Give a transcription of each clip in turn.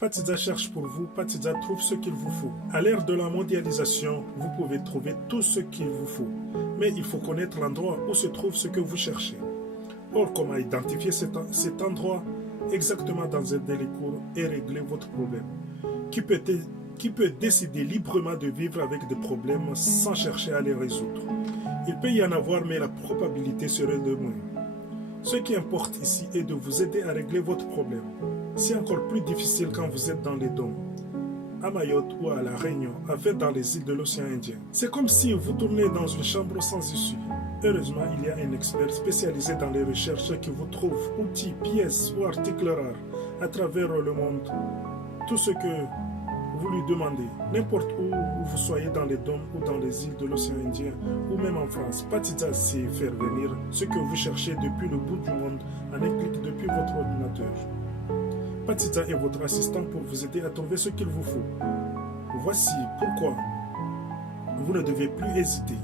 Patiza cherche pour vous, Patiza trouve ce qu'il vous faut. À l'ère de la mondialisation, vous pouvez trouver tout ce qu'il vous faut. Mais il faut connaître l'endroit où se trouve ce que vous cherchez. Or, comment identifier cet endroit exactement dans un délai court et régler votre problème? Qui peut décider librement de vivre avec des problèmes sans chercher à les résoudre? Il peut y en avoir, mais la probabilité serait de moins. Ce qui importe ici est de vous aider à régler votre problème. C'est encore plus difficile quand vous êtes dans les dômes, à Mayotte ou à La Réunion, enfin dans les îles de l'océan Indien. C'est comme si vous tournez dans une chambre sans issue. Heureusement, il y a un expert spécialisé dans les recherches qui vous trouve outils, pièces ou articles rares à travers le monde. Tout ce que vous lui demandez, n'importe où vous soyez dans les dômes ou dans les îles de l'océan Indien ou même en France, Patiza sait faire venir ce que vous cherchez depuis le bout du monde en un clic depuis votre ordinateur. Patiza est votre assistant pour vous aider à trouver ce qu'il vous faut. Voici pourquoi vous ne devez plus hésiter.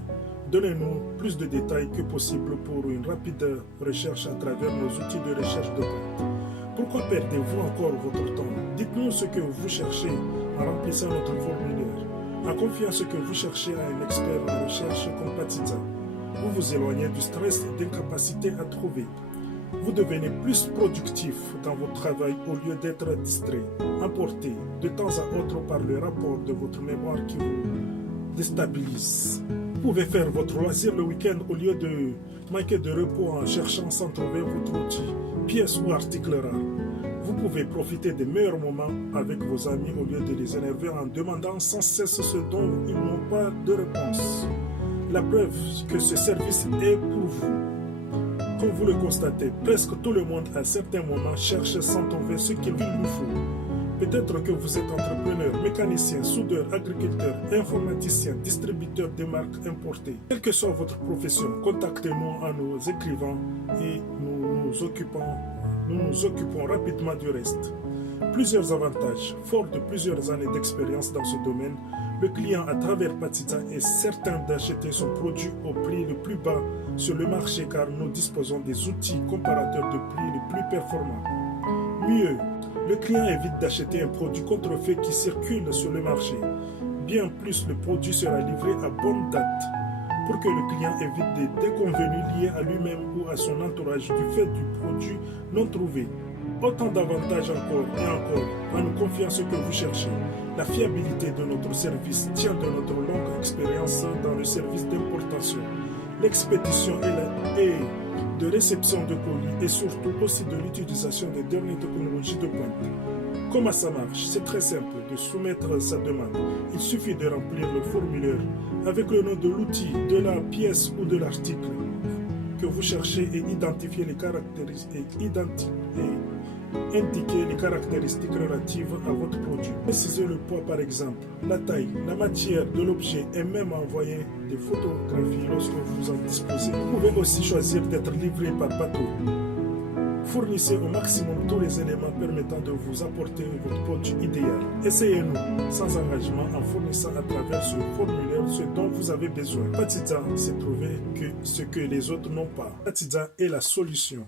Donnez-nous plus de détails que possible pour une rapide recherche à travers nos outils de recherche de pointe. Pourquoi perdez-vous encore votre temps? Dites-nous ce que vous cherchez en remplissant notre formulaire. En confiant ce que vous cherchez à un expert en recherche comme Patiza, vous vous éloignez du stress et d'incapacité à trouver. Vous devenez plus productif dans votre travail au lieu d'être distrait, emporté de temps à autre par le rapport de votre mémoire qui vous déstabilise. Vous pouvez faire votre loisir le week-end au lieu de manquer de repos en cherchant sans trouver votre outil, pièce ou article rare. Vous pouvez profiter des meilleurs moments avec vos amis au lieu de les énerver en demandant sans cesse ce dont ils n'ont pas de réponse. La preuve que ce service est pour vous. Comme vous le constatez, presque tout le monde à certains moments cherche sans trouver ce qu'il nous faut. Peut-être que vous êtes entrepreneur, mécanicien, soudeur, agriculteur, informaticien, distributeur de marques importées. Quelle que soit votre profession, contactez-nous en nous écrivant et nous nous occupons rapidement du reste. Plusieurs avantages. Fort de plusieurs années d'expérience dans ce domaine, le client à travers Patiza est certain d'acheter son produit au prix le plus bas sur le marché car nous disposons des outils comparateurs de prix les plus performants. Mieux, le client évite d'acheter un produit contrefait qui circule sur le marché. Bien plus, le produit sera livré à bonne date pour que le client évite des déconvenus liés à lui-même ou à son entourage du fait du produit non trouvé. Autant d'avantages encore et encore en nous confiant ce que vous cherchez. La fiabilité de notre service tient de notre longue expérience dans le service d'importation, l'expédition et de réception de colis et surtout aussi de l'utilisation des dernières technologies de pointe. Comment ça marche? C'est très simple de soumettre sa demande. Il suffit de remplir le formulaire avec le nom de l'outil, de la pièce ou de l'article que vous cherchez et identifier les caractéristiques indiquer les caractéristiques relatives à votre produit. Précisez le poids par exemple, la taille, la matière de l'objet et même envoyer des photographies lorsque vous en disposez. Vous pouvez aussi choisir d'être livré par bateau. Fournissez au maximum tous les éléments permettant de vous apporter votre produit idéal. Essayez-nous sans engagement en fournissant à travers ce formulaire ce dont vous avez besoin. Patiza sait trouver ce que les autres n'ont pas. Patiza est la solution.